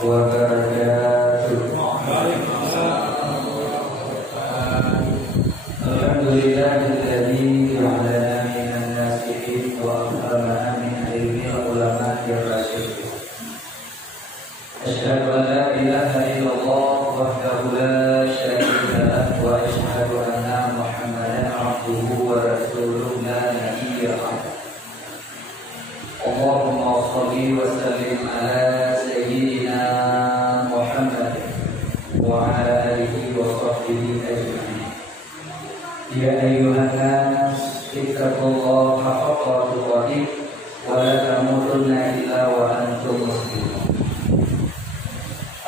wabarakatuh. Alhamdulillahilladzi ja'alana minan nasihin wa akramana min ilmi ulama'i rasyidin. Asyhadu an la ilaha illallah wahdahu la syarika lahu wa asyhadu anna Muhammadan abduhu wa rasuluhu la nabiyya ba'dahu. Allahumma shalli wa sallim ala sayyidina Muhammad wa ala alihi wa sahbihi ajma'in. Ya ayyuhan nas ittaqullaha haqqa tuqatih wa la tamutunna illa wa antum muslimun.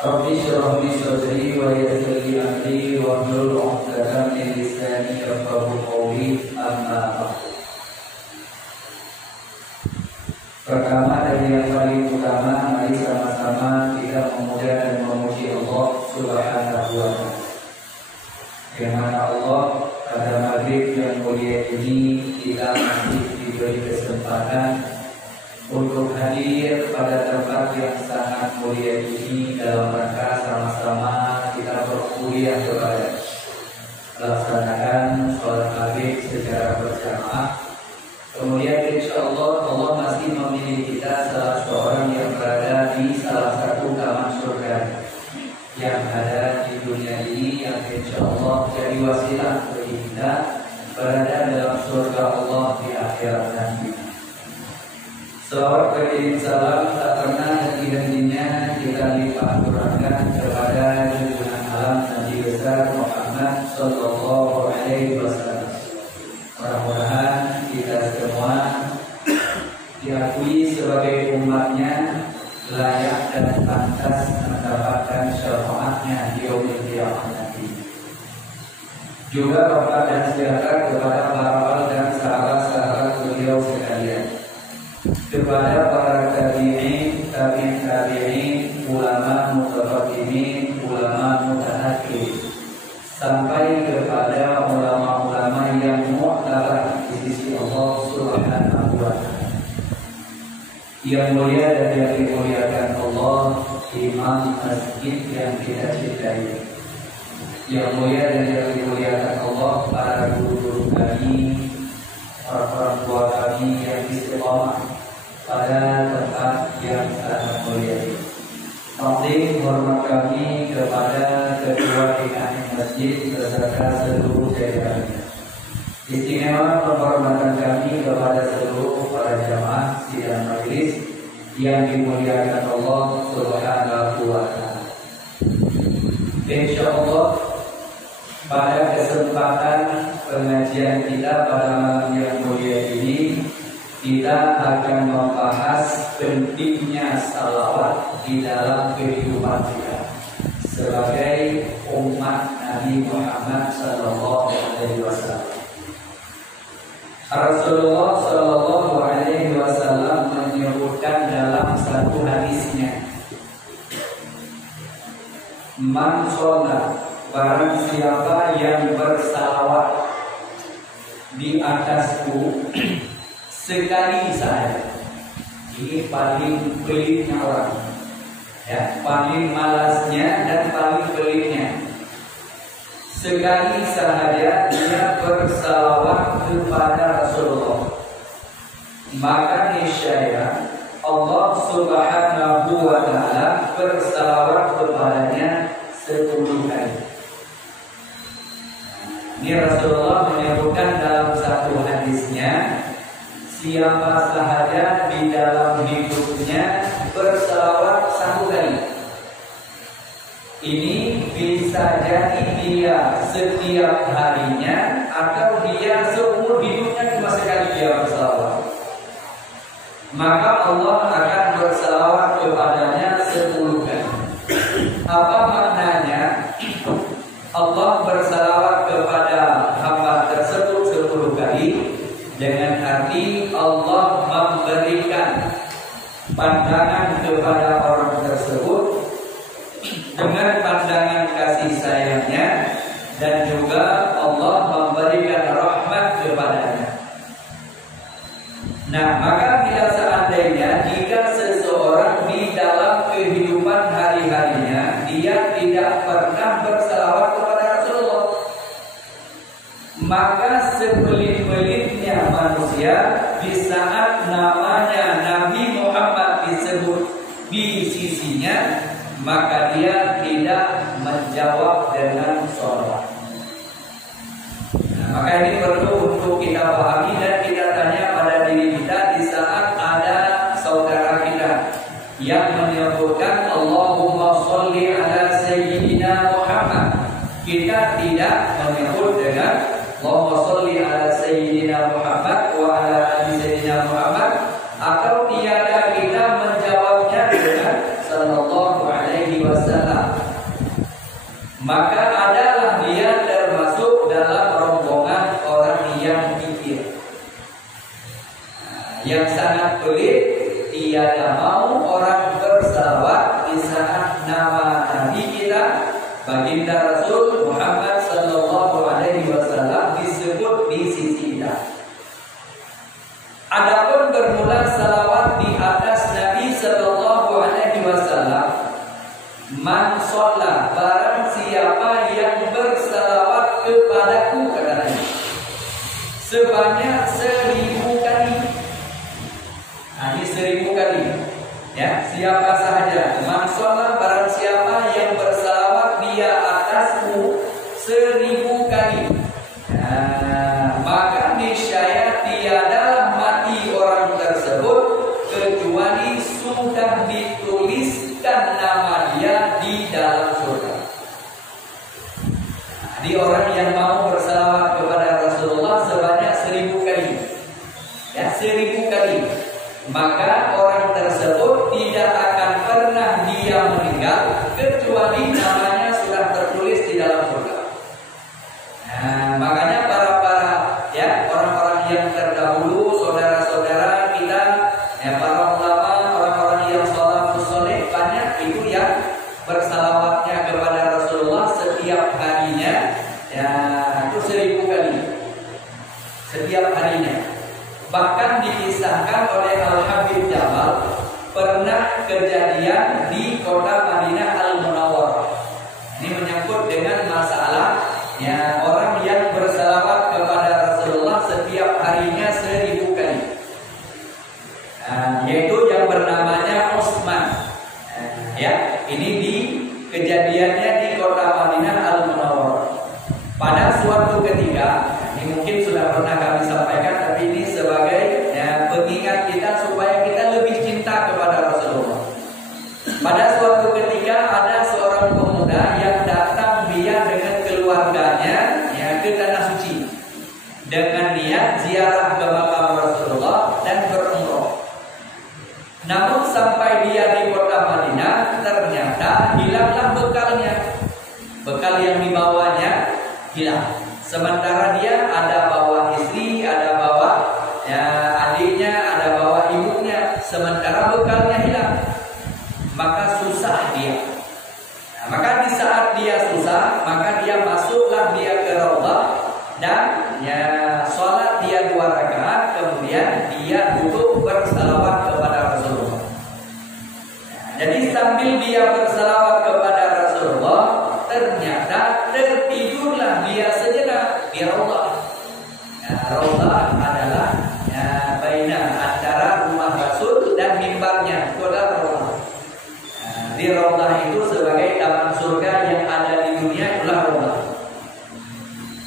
Rabbi shrah li sadri wa yassir li amri wa hlul 'uqdatam min lisani yafqahu qawli, amma ba'd. Pertama dari yang paling utama, mari sama-sama kita memuja dan memuji Allah Subhanahu wa Ta'ala. Yang mana Allah pada maghrib yang mulia ini kita masih diberi kesempatan untuk hadir pada tempat yang sangat mulia ini dalam rangka sama-sama kita berkuliah kepada melaksanakan sholat maghrib secara berjamaah. Kemudian insya Allah masih memilih kita salah seorang yang berada di salah satu taman surga yang ada di dunia ini, yang insya Allah jadi wasilah bagi kita berada dalam surga Allah di akhirat nanti. Salawat bagi salam tak pernah henti-hentinya kita lipat kurangkan kepada junjungan alam Nabi besar Muhammad Sallallahu Alaihi Wasallam. Mudah-mudahan kita semua diakui sebagai umatnya layak dan pantas mendapatkan syafaatnya di yaumil qiyamah nanti. Juga rahmat dan sejahtera kepada para wali dan sahabat-sahabat beliau sekalian, kepada para tabi'in, tabi'in, ulama mutaqaddimin, ulama mutaakhirin, sampai kepada ulama-ulama yang mu'tabar di sisi Allah Subhanahu wa Ta'ala. Yang mulia dan yang dimuliakan Allah, imam masjid yang kita cintai. Yang mulia dan yang dimuliakan Allah, para guru-guru kami, para orang tua kami yang istiqamah pada tempat yang sangat mulia ini. Penting hormat kami kepada ketua imam masjid beserta seluruh jajarannya. Istimewa penghormatan kami kepada seluruh para jamaah sidang majelis yang dimuliakan Allah Subhanahu wa Ta'ala. Insyaallah pada kesempatan pengajian kita pada malam yang mulia ini, kita akan membahas pentingnya salawat di dalam kehidupan kita sebagai umat Nabi Muhammad Sallallahu Alaihi Wasallam. Rasulullah Sallallahu Alaihi Wasallam menyebutkan dalam satu hadisnya, man sholat, barang siapa yang bersalawat di atasku sekali saja. Ini paling pelitnya orang, ya, paling malasnya dan paling pelitnya. Sekali sahaja dia bersalawat kepada Rasulullah, maka niscaya Allah Subhanahu wa Ta'ala bersalawat kepadanya 10 kali. Ini Rasulullah menyebutkan dalam satu hadisnya, siapa sahaja di dalam hidupnya bersalawat 1 kali. Ini bisa jadi dia setiap harinya atau dia seumur hidupnya cuma sekali dia bersalawat. Maka Allah akan bersalawat kepadanya 10 kali. Apa maknanya? Allah bersalawat kepada hamba tersebut 10 kali dengan arti Allah memberikan pandangan kepada orang tersebut dengan pandangan kasih sayangnya, dan juga Allah memberikan rahmat kepadanya. Nah, maka bila seandainya jika seseorang di dalam kehidupan hari tidak pernah bersalawat kepada Rasulullah. Maka sepelit-pelitnya manusia, di saat namanya Nabi Muhammad disebut di sisinya, maka dia tidak menjawab dengan sholawat. Nah, maka ini perlu untuk kita pahami dan kita tanya pada diri kita di saat ada saudara kita yang menyebutkan Allahumma sholli ala Sayyidina Muhammad. Kita tidak menyebut dengan Allahumma sholli ala Sayyidina Muhammad wa ala ali Sayyidina Muhammad, atau tiada kita menjawabnya dengan sallallahu alaihi wasallam. Maka adalah dia termasuk dalam rombongan orang yang kikir, yang sangat pelit, tiada mau orang bersalawat di saat nama Nabi kita baginda Rasul Muhammad sallallahu alaihi wasallam disebut di sisi kita. Adapun bermula salawat di atas Nabi sallallahu alaihi wasallam, man sholla, barang siapa yang bersalawat kepadaku, katanya, sebanyak 1000 kali. Nah, ini 1000 kali. Ya, siapa sahaja, man sholla, barang siapa yang bersalawat dia atasku 1000 kali. Nah, maka niscaya tiadalah mati orang tersebut kecuali sudah dituliskan nama dia di dalam surga. Nah, di orang yang mau bersalawat kepada Rasulullah sebanyak 1000 kali, ya, 1000 kali, maka orang tersebut tidak akan pernah dia meninggal kecuali namanya sudah tertulis di dalam surga. Nah, makanya para ya, orang-orang yang terdahulu, saudara-saudara kita, ya, para ulama, orang-orang yang sholafus sholeh, banyak itu yang bersalawatnya kepada Rasulullah setiap harinya, ya, itu 1000 kali setiap harinya. Bahkan dikisahkan oleh Al-Habib Jamal, pernah kejadian di kota Madinah Al-Munawwarah. Ini menyangkut dengan masalah, ya, orang yang bersalawat kepada Rasulullah setiap harinya 1000 kali. Yaitu yang bernamanya Utsman. Ya, ini di kejadiannya di kota Madinah Al-Munawwarah. Pada suatu ketika, ini mungkin sudah pernah kami sampaikan, tapi ini sebagai, ya, pengingat kita supaya kita lebih cinta kepada Rasulullah. Pada suatu ketika ada seorang pemuda yang datang dia dengan keluarganya, ya, ke tanah suci dengan niat ziarah ke makam Rasulullah dan berumrah. Namun sampai dia di kota Madinah, ternyata hilanglah bekalnya. Bekal yang dibawanya hilang. Sementara dia ada bawa istri, ada bawa, ya, adiknya, ada bawa ibunya. Sementara bekalnya hilang, maka susah dia. Nah, maka di saat dia susah, maka dia masuklah dia ke Raudhah dan, ya, sholat dia 2 rakaat, kemudian dia duduk bersalawat kepada Rasulullah. Nah, jadi sambil dia bersalawat kepada Rasulullah, ternyata tertidurlah dia sejenak di Raudhah. Nah, Raudhah adalah, ya, baina antara rumah Rasul dan mimbarnya, itu adalah Raudhah. Nah, di Raudhah itu sebagai taman surga yang ada di dunia, itulah Raudhah.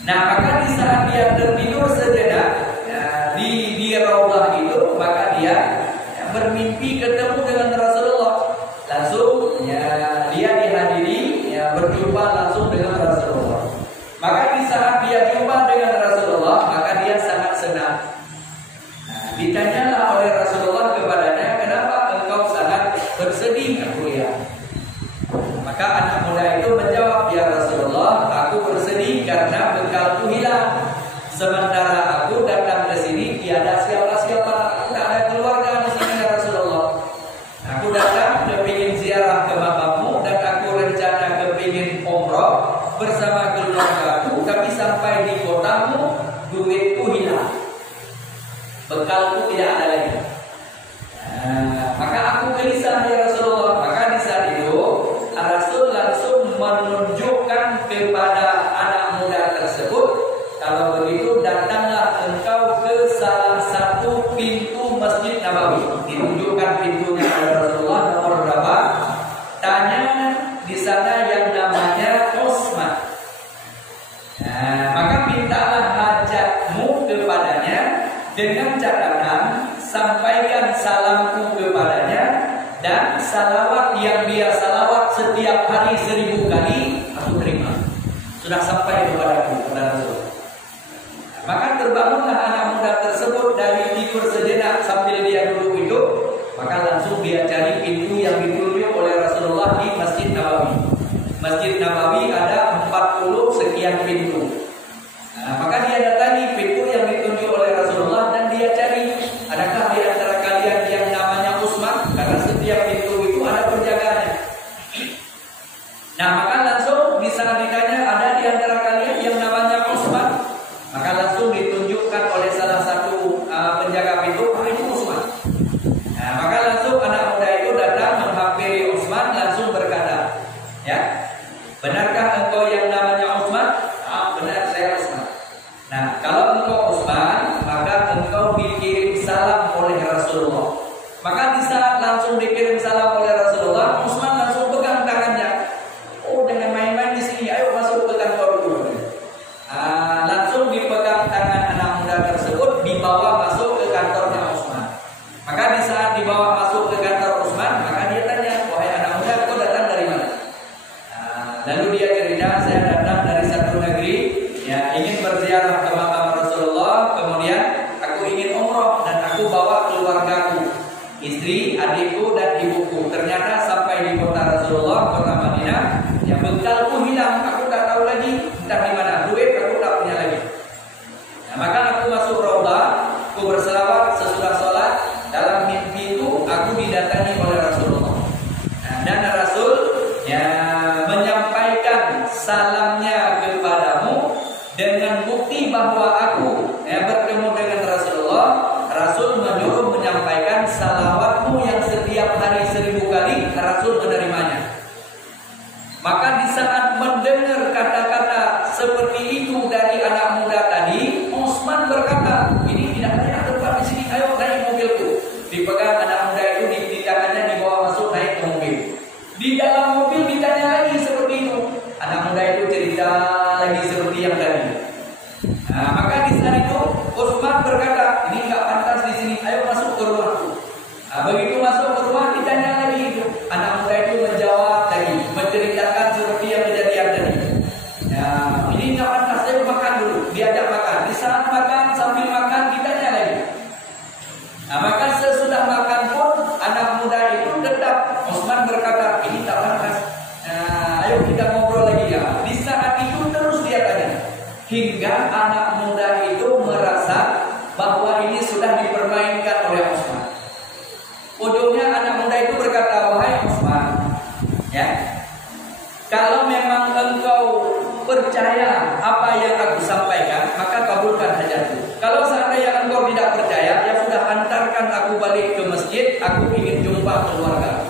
Nah, maka di saat dia tertidur sejenak, ya, di Raudhah itu, maka dia, ya, bermimpi ketemu dengan Rasulullah. Langsung, ya, dia dihadiri, ya, berjumpa langsung dengan Rasulullah. Maka di saat dia jumpa dengan Rasulullah, maka dia sangat senang. Nah, ditanyalah oleh Rasulullah kepadanya, kenapa engkau sangat bersedih, aku, ya? Maka anak muda itu menjawab, ya Rasulullah, aku bersedih karena bekalku hilang. Sementara aku datang ke sini tiada siapa-siapa, tidak ada keluarga di sini, ya Rasulullah. Aku datang kepingin ziarah ke makammu dan aku rencana kepingin umrah bersama keluargaku, tapi sampai di kotamu duitku hilang, bekalku tidak ada lagi. Masjid Nabawi. Ditunjukkan pintunya oleh Rasulullah, nomor berapa? Tanya di sana yang namanya Utsman. Nah, maka mintalah hajatmu kepadanya dengan catatan sampaikan salamku kepadanya dan salawat yang dia salawat setiap hari 1000 kali aku terima. Sudah sampai kepadaku, kepada Rasul. Maka terbangunlah anak muda tersebut dari tidur sejenak sambil dia duduk itu. Maka langsung dia cari pintu yang ditunjuk oleh Rasulullah di Masjid Nabawi. Masjid Nabawi ada 40 sekian pintu. Maka dia datangi pintu yang ditunjuk oleh Rasulullah dan dia cari, adakah di antara kalian yang namanya Utsman? Karena setiap pintu itu ada penjaganya. Nah, maka langsung di sana ditanya, ada di antara kalian yang namanya Utsman? Maka langsung ditunjukkan oleh salah satu penjaga pintu, itu Utsman. Nah, maka langsung anak muda itu datang menghampiri Utsman, langsung berkata, ya, benarkah engkau yang namanya Utsman? Benar, saya Utsman. Nah, kalau engkau Utsman, maka engkau dikirim salam oleh Rasulullah. Maka di saat langsung dikirim salam oleh Rasulullah, Utsman langsung pegang tangannya. Oh, dengan main-main di sini, ayo masuk ke kantorku. Langsung dipegang tangan anak muda tersebut, dibawa masuk ke kantornya Utsman. Maka di saat dibawa masuk ke kantor Utsman, maka dia tanya, wahai anak muda, kau datang dari mana? Lalu dia cerita, saya datang dari satu negeri, ya, ingin berziarah ke makam Rasulullah, kemudian aku ingin umroh dan aku bawa keluargaku, istri, adikku dan ibuku. Ternyata sampai di kota Rasulullah, kota Madinah, ya bekalku hilang, aku tak tahu lagi entah di mana, duit aku tak punya lagi. Nah, maka aku masuk Raudhah, aku berselawat sesudah sholat. Dalam mimpi itu aku didatangi oleh Rasulullah. Nah, dan Rasul ya menyampaikan salamnya kepadamu dengan bukti bahwa aku bertemu dengan Rasulullah. Rasul menyuruh menyampaikan salawatmu yang setiap hari 1000 kali, Rasul menerimanya. Maka di saat mendengar kata-kata seperti itu dari anak muda tadi, Utsman berkata, ini tidak ada tempat di sini, ayo naik mobilku. Dipegang anak muda itu, di tangannya dibawa masuk naik ke mobil. Di dalam mobil ditanya lagi seperti itu. Anak muda itu cerita lagi seperti yang tadi. Nah, maka di saat itu Utsman berkata, ini enggak pantas di sini, ayo masuk ke rumahku. Nah, begitu masuk ke rumah ditanya lagi itu. Anak muda itu menjawab lagi, menceritakan seperti yang kejadian tadi. Nah, ini enggak pantas, ayo makan dulu. Diajak makan. Di saat makan, sambil makan ditanya lagi. Nah, maka sesudah makan pun anak muda itu tetap Utsman berkata, ini tak pantas. Nah, ayo kita ngobrol lagi ya. Di saat itu terus dia tanya. Hingga anak muda itu merasa bahwa ini sudah dipermainkan oleh Utsman. Ujungnya anak muda itu berkata, wahai Utsman, ya, kalau memang engkau percaya apa yang aku sampaikan, maka kabulkan hajatku. Kalau seandainya engkau tidak percaya, ya sudah, antarkan aku balik ke masjid, aku ingin jumpa keluarga.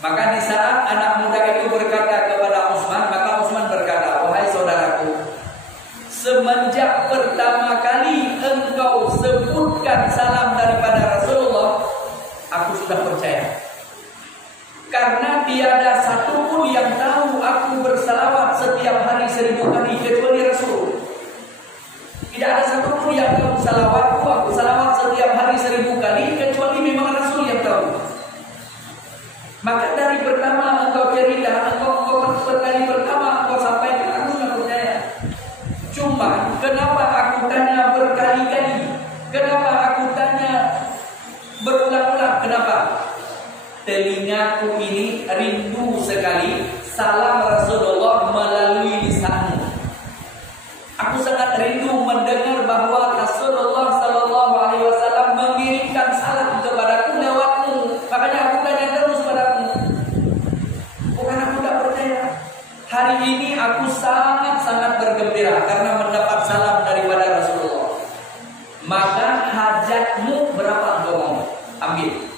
Maka di saat anak muda itu berkata kepada Utsman, maka Utsman berkata, wahai saudaraku, semenjak pertama kali engkau sebutkan salam daripada Rasulullah, aku sudah percaya. Karena tiada satupun yang tahu aku bersalawat setiap hari 1000 kali kecuali Rasul. Tidak ada satupun yang tahu salawatku, aku salawat setiap hari 1000 kali kecuali memang Rasul yang tahu. Maka dari pertama engkau cerita, engkau kali pertama engkau sampaikan, aku sudah percaya. Cuma kenapa aku tanya berkali-kali? Kenapa aku tanya berulang-ulang? Kenapa? Telingaku ini rindu sekali salam Rasulullah melalui lisanmu. Aku sangat rindu mendengar bahwa Rasulullah Sallallahu Alaihi Wasallam mengirimkan salam kepadaku lewatmu. Makanya aku tanya terus padamu. Bukan aku tak percaya. Hari ini aku sangat-sangat bergembira karena mendapat salam daripada Rasulullah. Maka hajatmu berapa engkau mau? Ambil.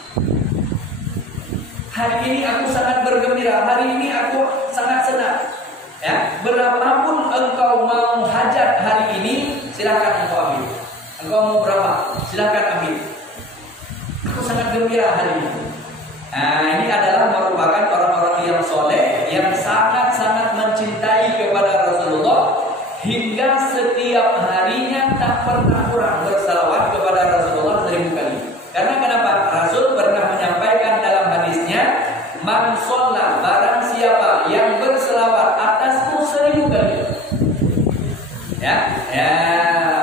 Hari ini aku sangat bergembira, hari ini aku sangat senang. Ya, berapapun engkau mau hajat hari ini, silakan engkau ambil. Engkau mau berapa? Silakan ambil. bergembira hari ini. Nah, ini adalah merupakan orang-orang yang soleh, yang sangat-sangat mencintai kepada Rasulullah, hingga setiap harinya tak pernah kurang bersalawat kepada Rasulullah 1000 kali. Karena kenapa? Rasul pernah menyampaikan dalam hadisnya, man sholla, barang siapa yang berselawat atasku 1000 kali,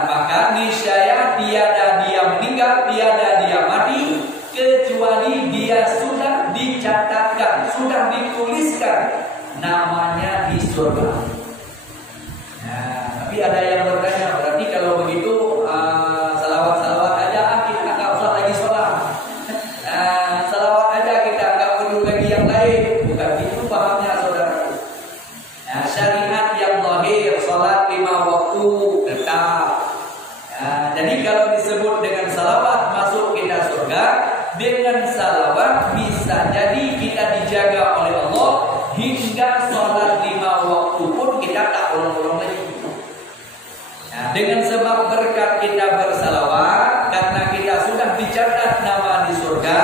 maka niscaya tiada dia meninggal, tiada dia mati, kecuali dia sudah dicatatkan, sudah dituliskan namanya di surga. Nah, tapi ada yang bertanya, berarti kalau begitu salawat-salawat aja kita nggak usah lagi sholat, salawat aja kita nggak perlu lagi yang lain. Bukan itu pahamnya, saudara. Nah, syariat yang zahir, sholat 5 waktu tetap. Jadi kalau disebut dengan salawat masuk kita surga, dengan salawat bisa jadi kita dijaga oleh Allah hingga sholat 5 waktu pun kita tak ulung-ulung lagi. Nah, dengan sebab berkat kita bersalawat, karena kita sudah dicatat nama di surga,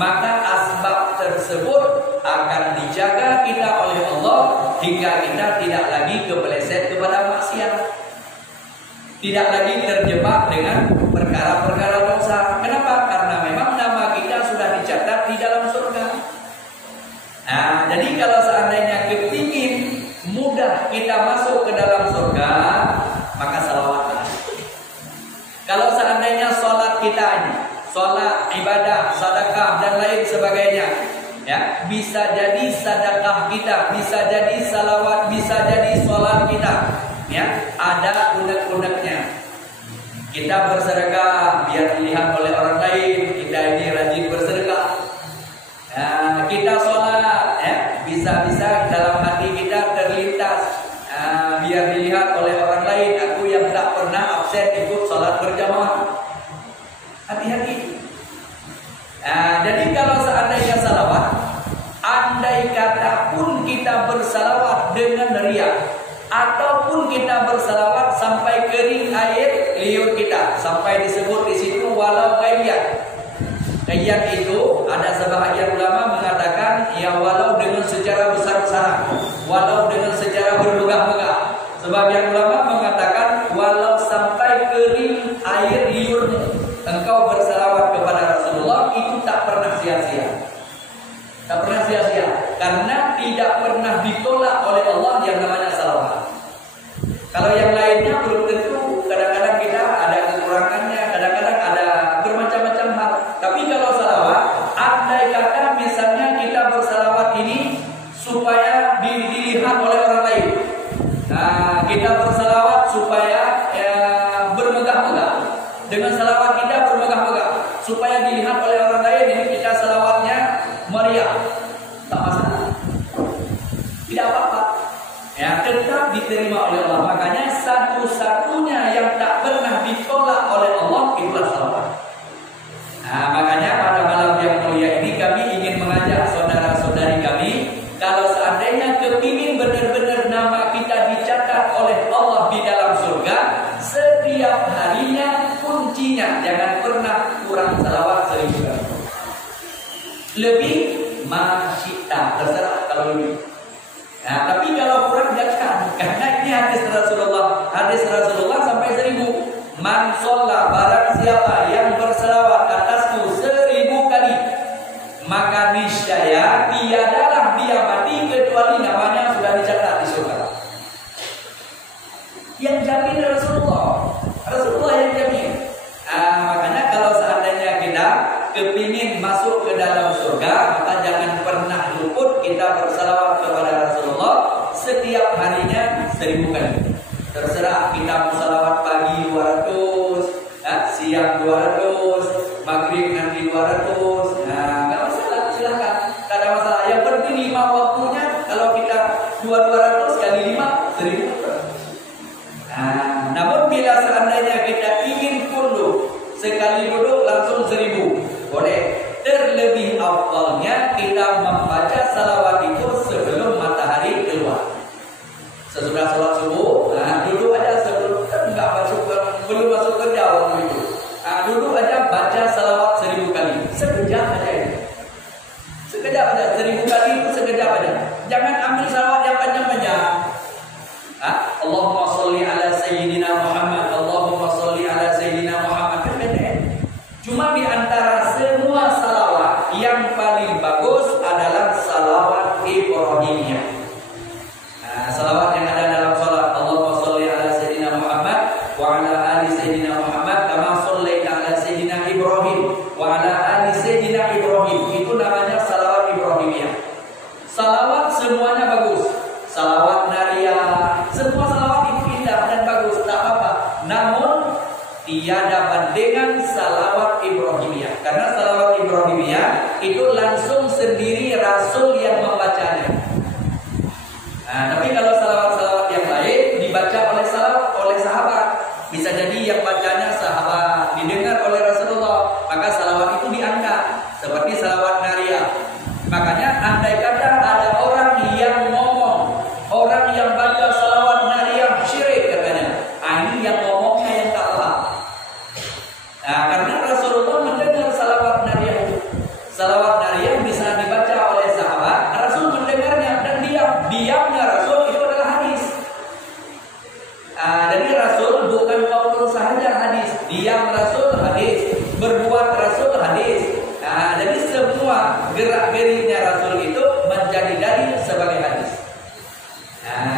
maka asbab tersebut akan dijaga kita oleh Allah hingga kita tidak lagi kepeleset kepada maksiat, tidak lagi terjebak dengan perkara-perkara dosa. Kenapa? Karena memang nama kita sudah dicatat di dalam surga. Nah, jadi kalau seandainya kepingin mudah kita masuk ke dalam surga, maka salawatlah. Kalau seandainya sholat kita ini, sholat, ibadah, sedekah dan lain sebagainya, ya, bisa jadi sedekah kita, bisa jadi salawat, bisa jadi sholat kita, ya, ada unek-uneknya. Kita bersedekah biar dilihat oleh orang lain, kita ini rajin bersedekah. Nah, kita sholat, ya, bisa-bisa dalam hati kita terlintas, biar dilihat oleh orang lain, aku yang tak pernah absen ikut sholat berjamaah. Hati-hati. Nah, jadi kalau seandainya salawat, andai kata pun kita bersalawat dengan riya, ataupun kita bersalawat sampai kering air liur kita, sampai disebut di situ walau ghayyat. Ghayyat itu ada sebahagian ulama mengatakan ya walau dengan secara besar-besaran, walau dengan secara bermegah-megah. Sebagian ulama mengatakan walau sampai kering air liurmu, engkau bersalawat kepada Rasulullah, itu tak pernah sia-sia. Tak pernah sia-sia, karena tidak pernah ditolak oleh Allah yang namanya salawat. Kalau yang lainnya belum tentu, kadang-kadang kita ada kekurangannya, kadang-kadang ada bermacam-macam hal. Tapi kalau salawat, andai kata misalnya kita bersalawat ini supaya dilihat oleh orang lain. Nah, kita bersalawat supaya bermegah-megah. Dengan salawat kita bermegah-megah, supaya dilihat oleh orang lain, ini kita salawatnya meriah, tak masalah, tidak apa-apa, ya, tetap diterima oleh Allah. Makanya satu-satunya yang tak pernah ditolak oleh Allah itulah salawat. Nah, makanya pada malam yang mulia ini kami ingin mengajak saudara-saudari kami, kalau seandainya kepingin benar-benar nama kita dicatat oleh Allah di dalam surga, setiap harinya kuncinya jangan pernah kurang salawat 1000 kali. Lebih masyita, terserah kalau lebih. Nah, tapi kalau kurang jangan, karena ini hadis Rasulullah sampai 1000. Man sholla, barang siapa yang berselawat atasku 1000 kali, maka niscaya tiadalah dia mati kecuali namanya sudah dicatat di surga. Yang jamin Rasulullah yang jamin. Makanya kalau seandainya kita kepingin masuk ke dalam surga, maka jangan pernah luput kita bersalawat kepada Rasulullah setiap harinya 1000 kali. Terserah kita mau salawat pagi 200, siang 200, maghrib nanti 200. Nah, nggak masalah, silakan, tak ada masalah. Yang penting 5 waktunya, kalau kita 200 kali 5 1000. Namun bila seandainya kita ingin kunduh, sekali duduk langsung 1000, boleh. Terlebih afdalnya kita membaca salawat itu sebelum matahari keluar. Sesudah sholat subuh, duduk aja sebelum, kan nggak belum masuk kerja waktu itu. Duduk aja baca salawat 1000 kali. Sekejap Ibrahimiyah itu langsung sendiri Rasul yang membacanya. Nah, tapi kalau salawat-salawat yang lain dibaca oleh sahabat, bisa jadi yang bacanya sahabat, didengar oleh Rasulullah, maka salawat itu diangkat seperti salawat nariyah. Makanya andai kata ada orang yang ngomong, orang yang baca salawat nariyah syirik katanya, ini yang ngomongnya yang tak paham. Nah, karena Rasulullah mendengar salawat nariyah itu. Salawat nariyah bisa dibaca oleh sahabat, Rasul mendengarnya dan diamnya Rasul itu adalah hadis. Jadi Rasul bukan qaul sahaja hadis, diam Rasul hadis, berbuat Rasul hadis. Jadi semua gerak-geriknya Rasul itu menjadi dalil sebagai hadis.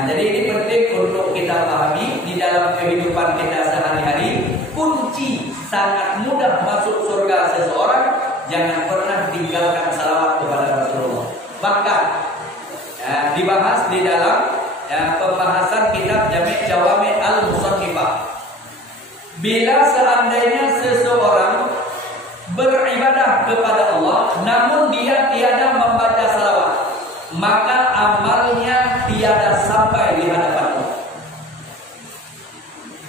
Jadi ini penting untuk kita pahami di dalam kehidupan kita sehari-hari. Kunci sangat mudah masuk surga seseorang, jangan pernah tinggalkan salawat kepada Rasulullah. Bahkan dibahas di dalam pembahasan kitab Jami' Jawami' Al-Musannifah. Bila seandainya seseorang beribadah kepada Allah namun dia tiada membaca salawat, maka amalnya tiada sampai di hadapan Allah.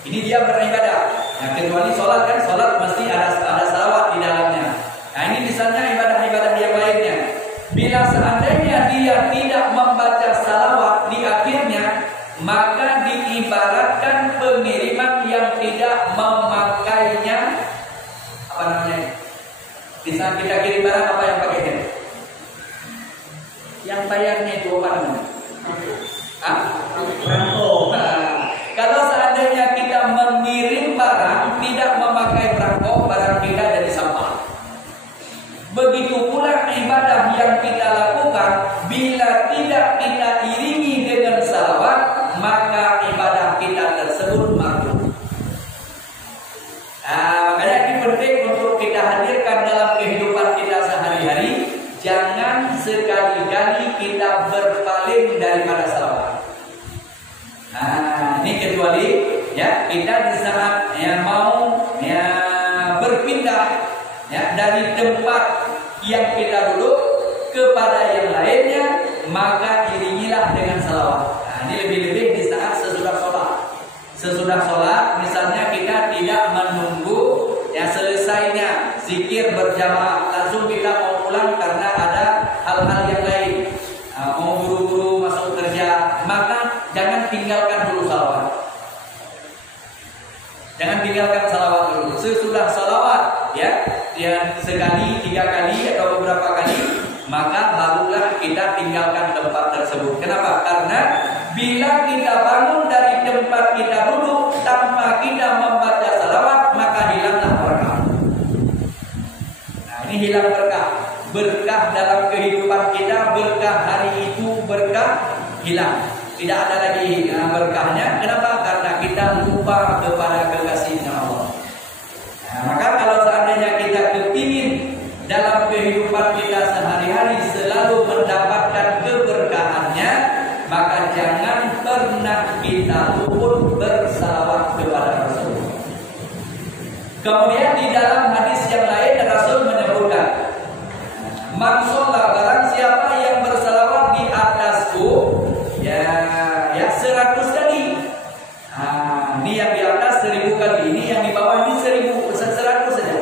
Ini dia beribadah. Kecuali sholat kan, sholat mesti ada salawat di dalamnya. Ini misalnya ibadah-ibadah yang lainnya. Bila seandainya dia tidak membaca salawat di akhirnya, maka diibaratkan pengiriman yang tidak memakainya. Apa namanya? Bisa kita kirim barang apa yang pakai hand? Yang bayarnya itu apa namanya? Perangko. Kalau seandainya kita mengirim barang tidak memakai perangko, barang kita jadi sampah. Begitu pula ibadah yang kita lakukan, bila tidak kita iringi dengan salawat, maka ibadah kita tersebut makruh. Makanya ini penting untuk kita hadirkan dalam kehidupan kita sehari-hari. Jangan sekali-kali kita berpaling daripada salawat. Ini kecuali kita di saat mau berpindah dari tempat yang kita duduk kepada yang lainnya, maka iringilah dengan salawat. Ini lebih-lebih di saat sesudah sholat. Sesudah sholat, misalnya kita tidak menunggu selesainya zikir berjamaah, langsung kita mau pulang karena ada hal-hal yang lain, mau buru-buru masuk kerja, maka jangan tinggalkan dulu salawat. Jangan tinggalkan salawat dulu. Sesudah salawat sekali, 3 kali atau beberapa kali, maka barulah kita tinggalkan tempat tersebut. Kenapa? Karena bila kita bangun dari tempat kita duduk tanpa kita membaca salawat, maka hilanglah berkah. Ini hilang berkah. Berkah dalam kehidupan kita, berkah hari itu, berkah hilang. Tidak ada lagi berkahnya. Kenapa? Karena kita lupa kepada kekasihnya Allah. Maka kalau seandainya kita kepingin dalam kehidupan kita sehari-hari selalu mendapatkan keberkahannya, maka jangan pernah kita luput bersalawat kepada Rasul. Kemudian di dalam hadis yang lain Rasul menyebutkan, man sholla, barang siapa yang bersalawat di atasku 100 kali. Ini yang di atas 1000 kali, ini yang di bawah ini 100 saja.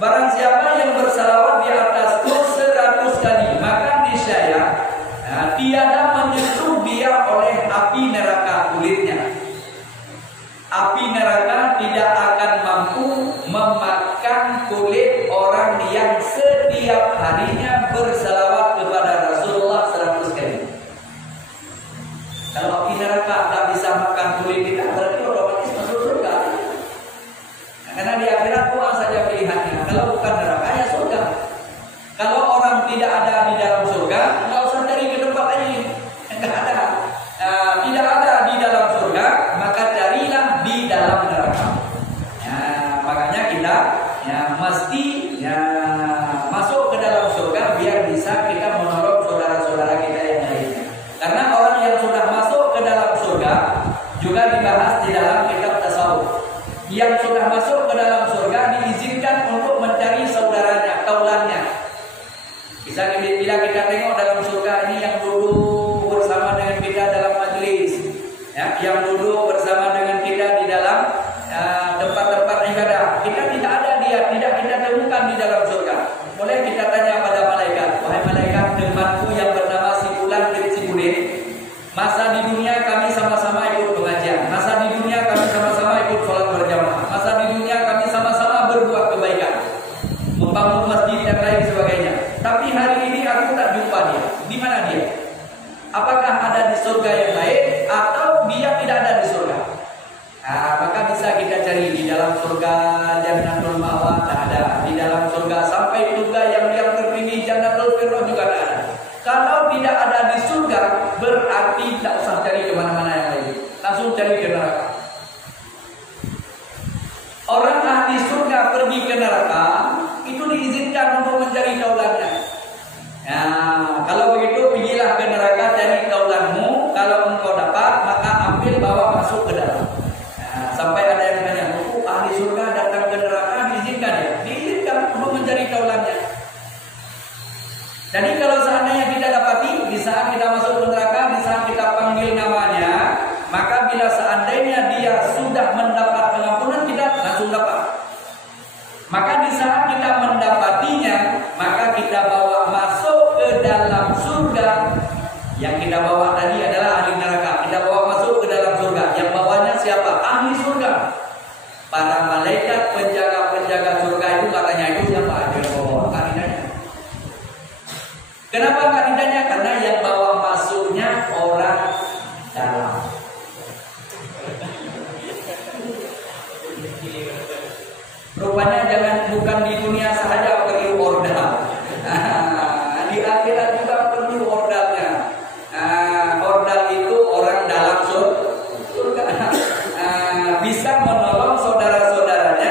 Barang siapa yang bersalawat di atasku 100 kali, maka niscaya tiada menyentuh dia oleh api neraka kulitnya. Api neraka tidak akan mampu memakan kulit orang yang setiap harinya bersalawat kepada Rasulullah 100 kali. Kalau api neraka tak bisa makan kulit kita, berarti otomatis masuk surga. Karena di akhirat doa saja pilihannya. Kalau bukan neraka ya surga. Kalau orang tidak ada di dalam surga, nggak usah cari ke tempat lain. Nggak ada. Tidak ada di dalam surga, maka carilah di dalam neraka. Makanya kita mesti masuk ke dalam surga dan lain sebagainya. Tapi hari ini aku tak jumpa dia. Di mana dia? Apakah ada di surga yang lain atau dia tidak ada di surga? Nah, maka bisa kita cari di dalam surga Jannatul Ma'wa tak ada, di dalam surga sampai surga yang tertinggi Jannatul Firdaus juga tak ada. Kalau tidak ada di surga, berarti tak usah cari kemana-mana yang lain, langsung cari ke neraka. Orang ahli surga pergi ke neraka itu diizinkan untuk mencari daulatnya. Nah, kalau begitu pergilah ke neraka cari daulatmu. Kalau engkau dapat, maka ambil bawa masuk ke dalam. Nah, sampai ada yang tanya, ahli surga datang ke neraka diizinkan ya? Diizinkan untuk mencari daulatnya. Jadi kalau seandainya kita dapati di saat kita masuk ke neraka, di saat kita panggil namanya, maka bila seandainya dia sudah mendapat pengampunan, kita langsung dapat. Maka di saat kita mendapatinya, maka kita bawa masuk ke dalam surga. Yang kita bawa tadi adalah ahli neraka. Kita bawa masuk ke dalam surga. Yang bawanya siapa? Ahli surga. Para malaikat penjaga-penjaga surga itu katanya itu siapa? Dia bawa kandidatnya. Kenapa kandidatnya? Karena yang bawa masuknya orang dalam. Rupanya bukan di dunia sahaja perlu ordal. Di akhirat juga perlu ordalnya. Ordal itu orang dalam surga. Bisa menolong saudara-saudaranya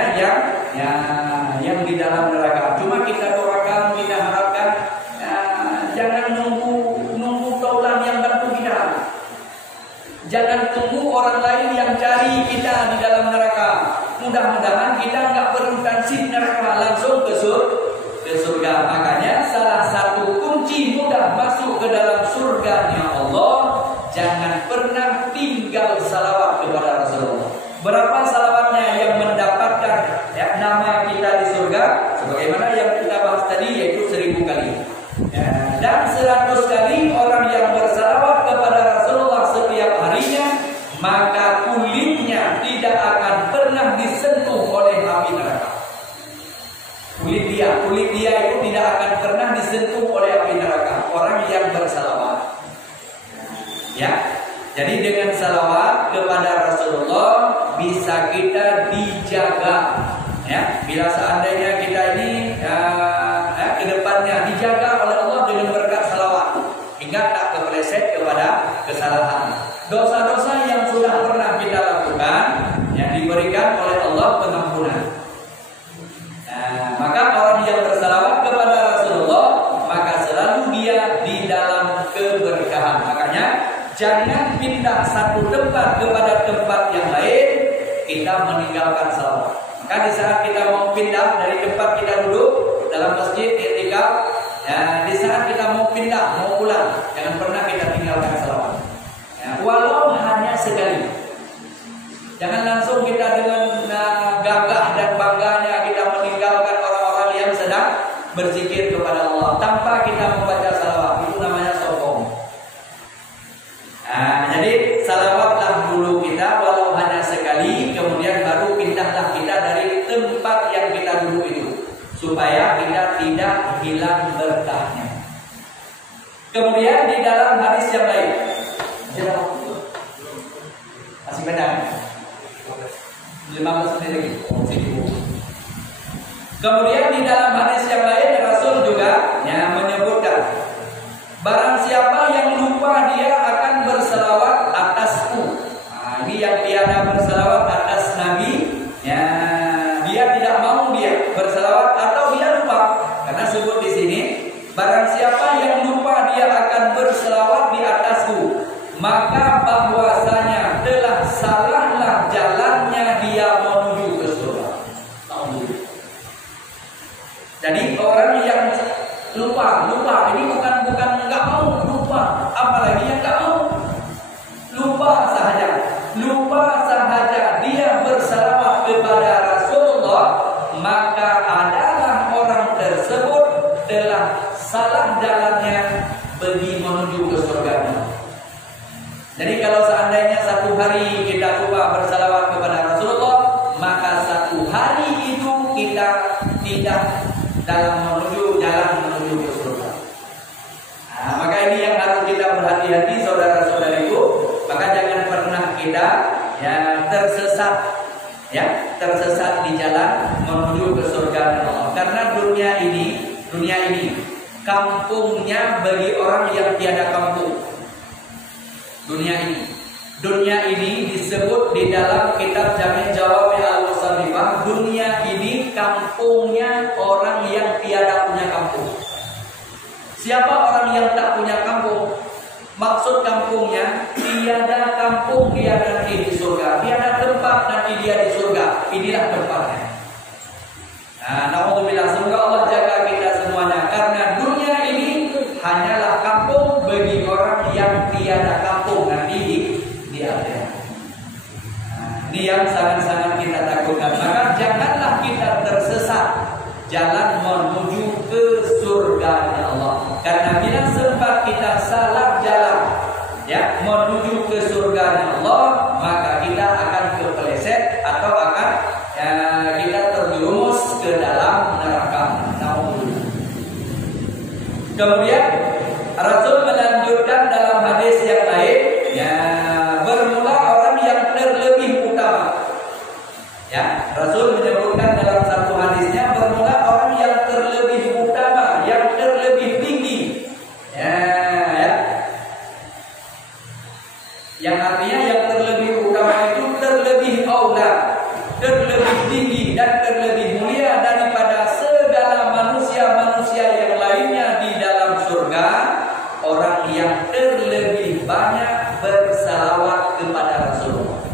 yang di dalam neraka. Cuma kita doakan, kita harapkan jangan nunggu taulan yang bantu kita. Jangan tunggu orang lain yang cari kita di dalam neraka. Mudah-mudahan kita nggak perlu transit neraka, langsung ke surga. Makanya salah satu kunci mudah masuk ke dalam surganya Allah, jangan pernah tinggal salawat kepada Rasulullah. Berapa salawatnya yang mendapatkan nama kita di surga? Sebagaimana yang kita bahas tadi, yaitu 1000 kali. Dan 100 kali orang yang bersalawat kepada Rasulullah setiap harinya, maka kulitnya tidak akan pernah disentuh oleh api neraka. Kulit dia itu tidak akan pernah disentuh oleh api neraka. Orang yang bersalawat. Ya. Jadi dengan salawat kepada Rasulullah bisa kita dijaga. Ya, bila seandainya kita ini ke depannya dijaga oleh Allah dengan berkat salawat hingga tak kepleset kepada kesalahan. Dosa-dosa yang sudah pernah kita lakukan yang diberikan oleh Allah pengampunan. Maka orang yang bersalawat kepada Rasulullah, maka selalu dia di dalam keberkahan. Makanya jangan pindah satu tempat kepada tempat yang lain, kita meninggalkan salawat. Maka di saat kita mau pindah dari tempat kita duduk dalam masjid i'tikaf, di saat kita mau pindah, mau pulang, jangan pernah kita tinggalkan salawat. Walau hanya sekali. Jangan langsung kita dengan gagah dan bangganya kita meninggalkan orang-orang yang sedang berzikir kepada Allah tanpa kita membaca salawat. Itu namanya sombong. Jadi salawatlah dulu kita walau hanya sekali, kemudian baru pindahlah kita dari tempat yang kita duduk itu, supaya kita tidak hilang berkahnya. Kemudian di dalam hadis yang lain, masih benar 15 menit lagi. Kemudian di dalam hadis yang lain Rasul juga menyebutkan, barang siapa yang lupa dia akan berselawat atasku. Ini yang tiada berselawat atas Nabi, dia tidak mau dia berselawat atau dia lupa. Karena sebut di sini, barang siapa yang lupa dia akan berselawat di atasku, maka bahwasanya telah salahlah jalannya dia menuju ke surga. Jadi orang yang lupa ini bukan enggak mau lupa, apalagi yang enggak mau. Lupa sahaja dia bersalawat kepada Rasulullah, maka adalah orang tersebut telah salah jalannya pergi menuju ke surga. Jadi kalau seandainya satu hari kita lupa bersalawat kepada Rasulullah, maka satu hari itu kita tidak dalam menuju tersesat, ya, tersesat di jalan menuju ke surga Allah. Karena dunia ini kampungnya bagi orang yang tiada kampung. Dunia ini disebut di dalam kitab Jami' Jawami Al-Musannifah, dunia ini kampungnya orang yang tiada punya kampung. Siapa orang yang tak punya kampung? Maksud kampungnya, tiada kampung dia nanti di surga, tiada tempat nanti dia di surga. Inilah tempatnya. Nah, naudzubillah, semoga Allah jaga kita semuanya. Karena dunia ini hanyalah kampung bagi orang yang tiada kampung nanti di akhirat. Nah, ini yang sangat-sangat kita takutkan. Maka janganlah kita tersesat jalan menuju ke surga Allah. Karena bila sempat kita salah jalan, ya, menuju ke surga Allah, maka kita akan kepeleset atau akan kita terjerumus ke dalam neraka. Kemudian Rasul melanjutkan dalam hadis yang lain, ya, bermula orang yang terlebih utama. Ya, Rasul menyebutkan dalam satu hadisnya, bermula orang yang terlebih utama, yang terlebih tinggi. Yang artinya yang terlebih utama itu terlebih aula, terlebih tinggi dan terlebih mulia daripada segala manusia-manusia yang lainnya di dalam surga, orang yang terlebih banyak bersalawat kepada Rasulullah.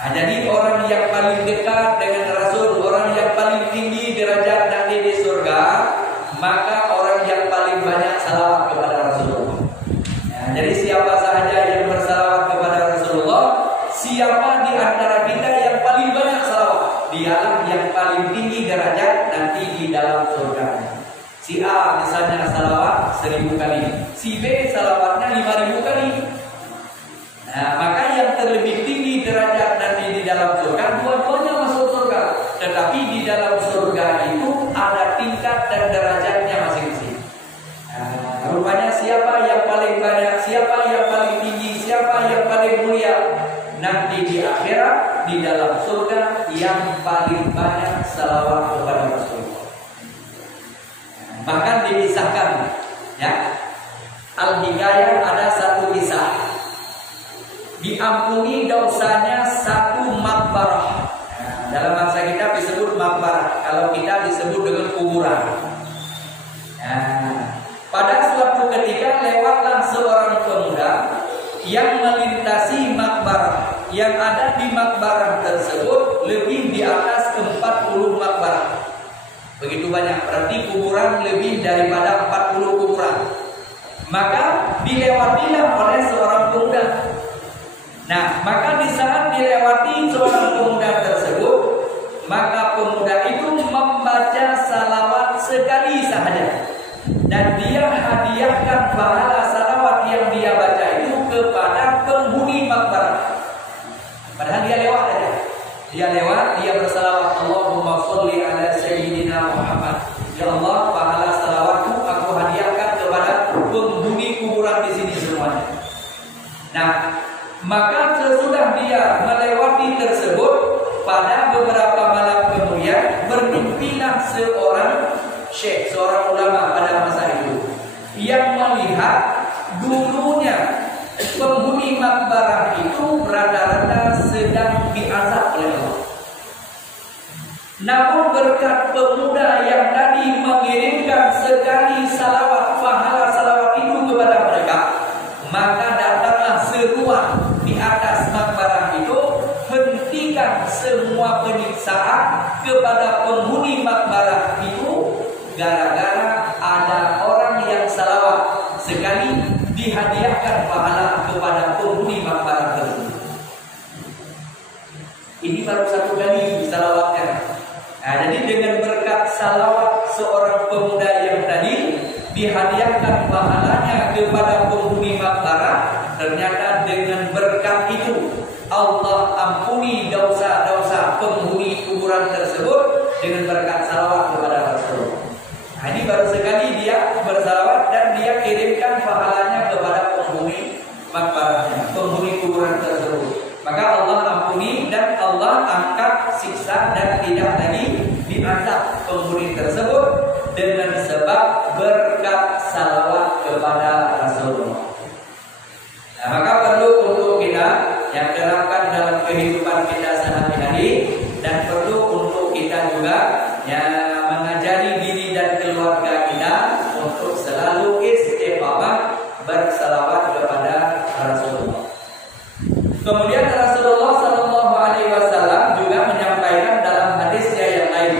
Nah, jadi orang yang paling dekat dengan Rasul, orang yang paling tinggi derajat nanti di surga, maka orang yang paling banyak salawat kepada Rasulullah. Nah, jadi siapa sahaja yang bersalawat kepada Rasulullah, siapa di antara kita yang paling banyak salawat, dialah yang paling tinggi derajat nanti di dalam surga. Si A misalnya salawat 1000 kali, si B salawatnya 5000 kali. Nah, maka yang terlebih tinggi derajat nanti di dalam surga, dua-duanya masuk surga. Tetapi di dalam surga itu ada tingkat dan derajatnya masing-masing. Nah, rupanya siapa yang paling banyak, siapa yang paling tinggi, siapa yang paling mulia, nanti di akhirat di dalam surga yang paling banyak salawat kepada Rasulullah. Bahkan dikisahkan, ya, Al-Hikayah ada satu kisah, diampuni dosanya satu makbarah. Nah, dalam bahasa kita disebut makbarah, kalau kita disebut dengan kuburan. Nah, pada suatu ketika lewatlah seorang pemuda yang melintasi makbarah. Yang ada di makbarah tersebut lebih di atas 40 makbarah. Begitu banyak, berarti kuburan lebih daripada 40 kuburan. Maka dilewatilah oleh seorang pemuda. Nah, maka di saat dilewati seorang pemuda tersebut, maka pemuda itu membaca salawat sekali sahaja, dan dia hadiahkan pahala salawat yang dia baca itu kepada penghuni makbarah. Padahal dia lewat aja. Dia lewat, dia bersalawat, Allahumma sholli ala sayyidina Muhammad. Ya Allah, pahala salawatku aku hadiahkan kepada penghuni kuburan di sini semuanya. Nah, maka sesudah dia melewati tersebut, pada beberapa malam kemudian bermimpilah seorang syekh, seorang ulama pada masa itu, yang melihat dulunya penghuni makbarah itu rata-rata sedang diazab oleh Allah. Namun berkat pemuda yang tadi mengirimkan sekali salawat, pahala salawat itu kepada mereka, maka datanglah seruan di atas makbarah itu, hentikan semua penyiksaan kepada penghuni makbarah itu, gara-gara ada orang yang salawat sekali dihadiahkan pahala kepada penghuni makbarah tersebut. Ini baru satu kali salawatnya. Nah, jadi dengan berkat salawat seorang pemuda yang tadi dihadiahkan pahalanya kepada penghuni makbarah, ternyata dengan berkat itu Allah ampuni dosa-dosa penghuni kuburan tersebut dengan berkat salawat kepada Rasulullah. Nah, ini baru sekali dia bersalawat dan dia kirimkan pahalanya kepada penghuni makbarahnya, penghuni kuburan tersebut. Maka Allah tidak lagi diazab penghuni tersebut dengan sebab berkat salawat kepada Rasulullah. Nah, maka perlu untuk kita yang terapkan dalam kehidupan kita sehari-hari, dan perlu untuk kita juga mengajari diri dan keluarga kita untuk selalu istiqamah bersalawat kepada Rasulullah. Kemudian Rasulullah Shallallahu Alaihi Wasallam juga menyampaikan dalam hadisnya yang lain,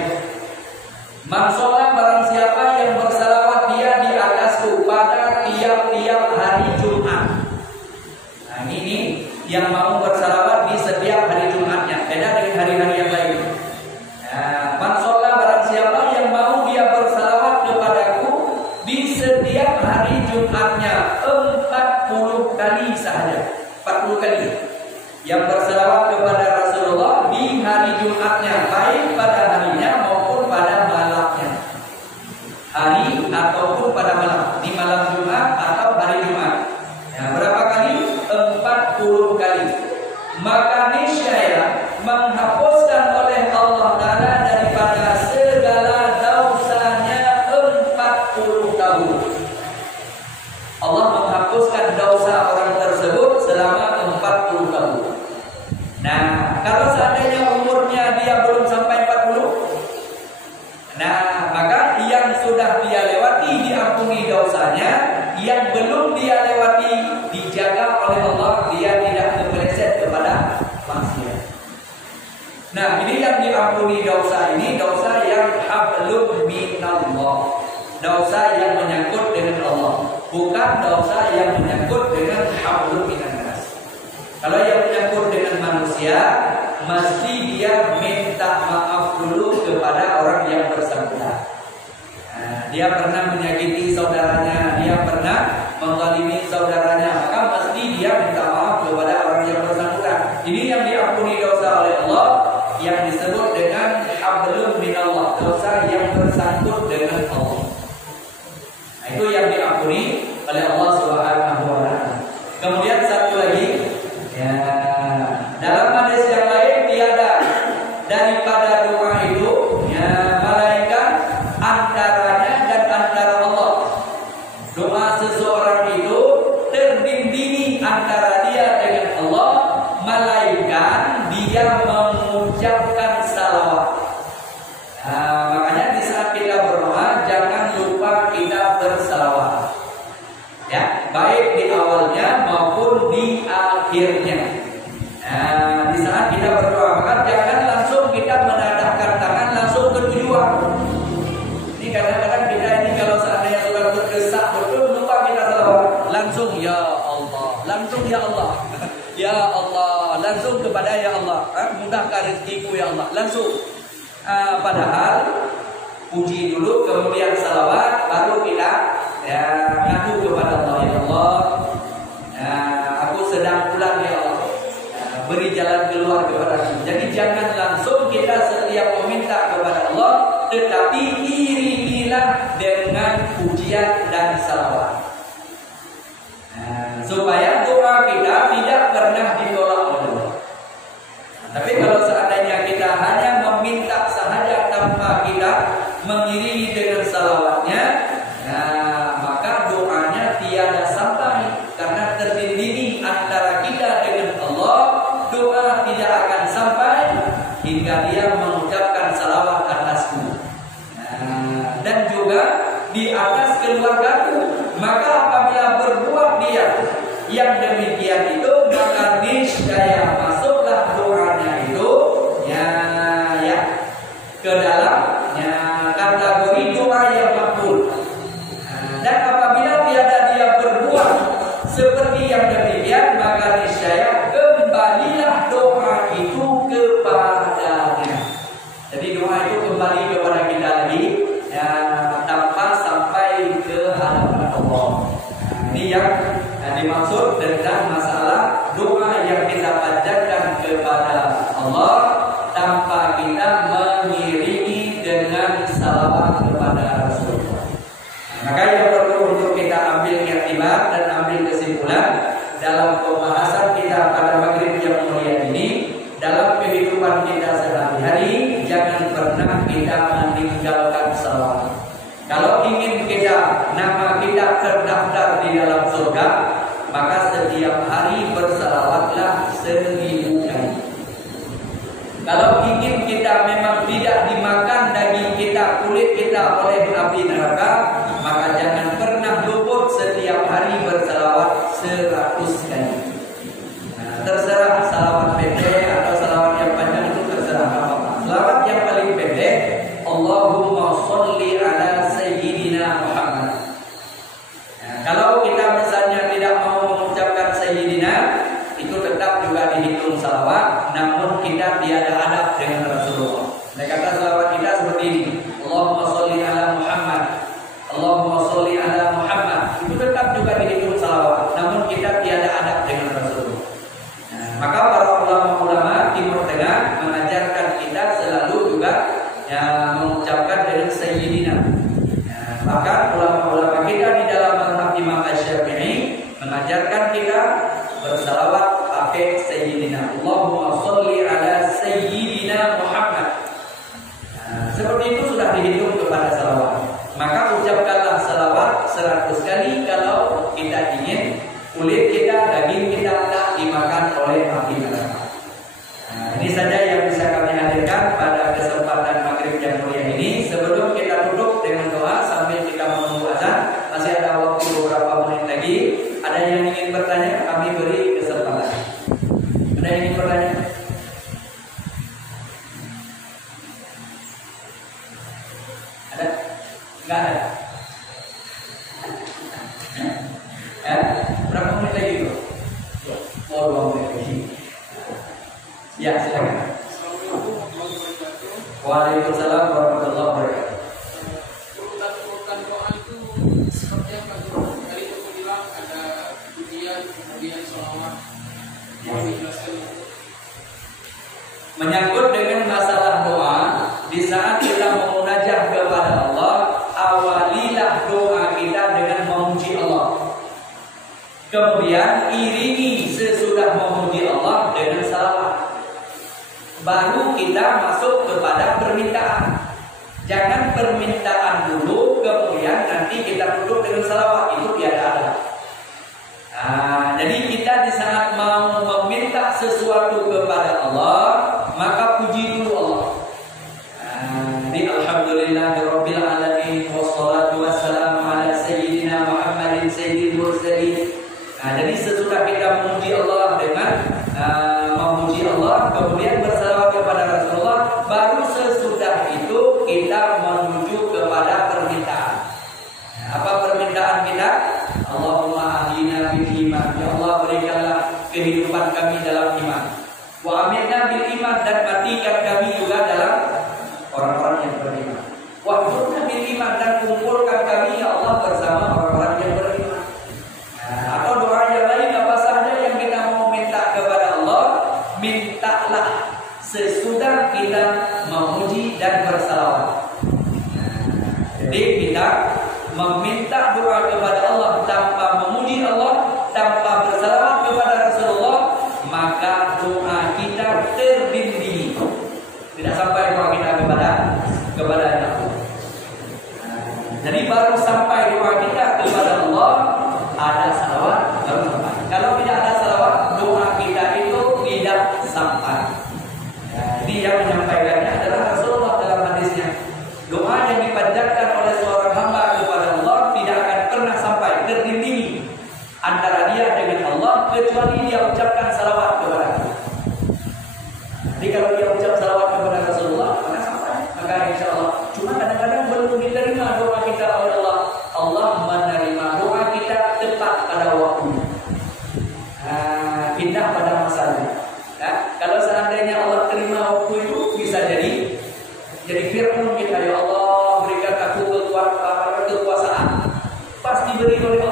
"Man sholat, barang siapa yang bersalawat dia di atasku pada tiap-tiap hari Jumat." Nah, ini yang mau bersalawat di setiap hari Jumatnya, beda dengan hari-hari yang lain. Nah, man sholat, barang siapa yang mau dia bersalawat kepadaku di setiap hari Jumatnya 40 kali sahaja, 40 kali. Yang bersalawat kepada Rasulullah di hari Jumatnya, baik pada harinya maupun pada malamnya. Hari ataupun pada malam, di malam Jumat atau hari Jumat. Ya, berapa kali? 40 kali. Maka niscaya menghapuskan oleh Allah Ta'ala daripada segala dosanya 40 tahun. Allah menghapuskan dosa orang tersebut selama 40 tahun. Nah, kalau seandainya umurnya dia belum sampai 40, nah, maka yang sudah dia lewati diampuni dosanya, yang belum dia lewati dijaga oleh Allah, dia tidak terpeleset kepada maksiat. Nah, ini yang diampuni dosa ini, dosa yang hablum minallah, dosa yang menyangkut dengan Allah, bukan dosa yang menyangkut dengan hablum minannas. Kalau yang menyangkut dengan manusia, mesti dia minta maaf dulu kepada orang yang bersangkutan. Nah, dia pernah menyakiti saudaranya, dia pernah menzalimi saudaranya, maka mesti dia minta maaf kepada orang yang bersangkutan. Ini yang diampuni dosa oleh Allah, yang disebut dengan hablum minallah, dosa yang bersangkut dengan Allah. Nah, itu yang diampuni oleh Allah Subhanahu wa Ta'ala. Kemudian satu lagi, dalam hadis yang lain, tiada daripada doa itu malaikat antaranya dan antara Allah. Doa seseorang itu terbimbing antara dia dengan Allah, malaikat dia mengucapkan salawat. Nah, makanya di saat kita berdoa jangan lupa kita bersalawat. Ya, baik di awalnya maupun di akhirnya. Nah, di saat kita berdoa, maka jangan langsung kita menadahkan tangan langsung ke tujuan. Ini kadang-kadang kita ini kalau seandainya sudah berdesak betul, lupa kita salawat. Langsung ya Allah, langsung ya Allah, ya Allah, langsung kepada ya Allah. Mudahkan rezekiku ya Allah, langsung. Padahal puji dulu, kemudian salawat, baru kita ngadu kepada Allah. Ya Allah, aku sedang pulang ya Allah, beri jalan keluar kepadaku. Jadi jangan langsung kita setiap meminta kepada Allah, tetapi iringilah dengan pujian dan salawat, supaya doa kita tidak pernah ditolak oleh Allah. Tapi kalau seandainya kita hanya meminta sahaja tanpa kita mengiringi dengan salawatnya, maka doanya tiada sampai, karena tertindih antara kita dengan Allah. Doa tidak akan sampai hingga dia mengucapkan salawat atasku, dan juga di atas keluargaku. Maka apabila berbuat dia yang demikian itu, maka niscaya masuklah doanya itu ke dalam kategori doa yang makbul. Dan apabila tiada dia berbuat seperti yang demikian, maka niscaya kembalilah doa itu kepadanya. Jadi doa itu kembali kepada kita lagi, tanpa sampai ke hadapan Allah. Ini yang dimaksud dengan masalah Kalau ingin nama kita terdaftar di dalam surga, maka setiap hari bersalawatlah 1000 kali. Kalau ingin kita memang tidak dimakan daging kita, kulit kita oleh api neraka, maka jangan pernah luput setiap hari bersalawat 100 kali. Nah, terserah salawat pendek atau salawat yang panjang, itu terserah apa-apa. Salawat yang paling pendek, Allahumma sholli ala Sayyidina Muhammad. Nah, kalau kita misalnya tidak mau mengucapkan Sayyidina, itu tetap juga dihitung salawat, namun kita tiada adab dengan Rasulullah. Saya kata salawat kita seperti ini, Allahumma sholli ala Muhammad, Allahumma sholli ala Muhammad, itu tetap juga dihitung salawat, namun kita tiada adab dengan Rasulullah. Nah, maka para ulama-ulama Timur Tengah mengajarkan kita selalu juga mengucapkan dengan Sayyidina. Nah, bahkan ulama-ulama kita di dalam mazhab Imam Asy-Syafi'i mengajarkan kita bersalawat pakai Sayyidina. Allahumma sholli ala Sayyidina Muhammad. Nah, seperti itu sudah dihitung kepada salawat. Maka ucapkanlah salawat 100 kali kalau kita ingin kulit kita, daging kita tak dimakan oleh api neraka. Nah, ini saja yang bisa kami hadirkan pada kesempatan maghrib yang mulia ini. Sebelum kita tutup dengan doa sambil kita menunggu azan, masih ada waktu beberapa menit lagi. Ada yang ingin bertanya, kami beri kesempatan. Ada yang ingin bertanya? Ada? Enggak ada? Ya? Berapa menit lagi itu? Oh, 2 menit lagi. Ya, silakan. Waalaikumsalam warahmatullahi wabarakatuh. Urutan doa itu seperti apa? Tadi aku bilang ada pujian, kemudian sholawat. Mau dijelaskan? Menyangkut dengan masalah doa, di saat kita memunajat kepada Allah, awalilah doa kita dengan memuji Allah. Kemudian iringi sesudah memuji Allah dengan salawat. Baru kita masuk kepada permintaan. Jangan permintaan dulu, kemudian nanti kita tutup dengan salawat. Itu tiada ada. Nah, jadi kita di saat mau meminta sesuatu kepada Allah, maka puji dulu Allah. Di alhamdulillahirabbil alamin wassalatu wassalamu ala sayyidina Muhammadin sayyidil mursalin. Nah, jadi sesudah kita memuji Allah dengan memuji Allah, kemudian bersalawat kepada Rasulullah, baru sesudah itu kita menuju kepada permintaan. Nah, apa permintaan kita? Allahumma ahdina bil iman. Ya Allah, berikanlah kehidupan kami dalam iman. Wa amitna bil iman, dan matikan kami juga dalam orang-orang yang beriman. Wa hurna bil iman, dan kumpulkan kami ya Allah bersama orang-orang yang beriman. Nah, atau doa yang lain apa saja yang kita mau minta kepada Allah, mintalah sesudah kita memuji dan bersalawat. Nah, jadi kita meminta doa kepada Allah tanpa memuji Allah, tanpa bersalawat kepada Rasulullah, maka doa kita terbimbing. Tidak sampai doa kita kepada Allah. Nah, jadi baru sampai doa kita kepada Allah, ada salawat baru sampai. Kalau tidak ada salawat, doa kita itu tidak sampai. Jadi yang menyampaikannya adalah Rasulullah dalam hadisnya. Doa yang dipanjatkan oleh seorang hamba kepada Allah tidak akan pernah sampai, tertindih antara dia dengan Allah, kecuali dia ucapkan salawat kepada Allah. Jadi kalau dia ucap salawat kepada Rasulullah, maka sampai, maka insya Allah. Cuma kadang-kadang belum diterima doa kita oleh Allah. Allah menerima doa kita tepat pada waktunya. Pindah pada masanya. Kalau seandainya Allah terima waktu itu, bisa jadi firman kita, ya Allah berikan aku kekuasaan. Pasti beri oleh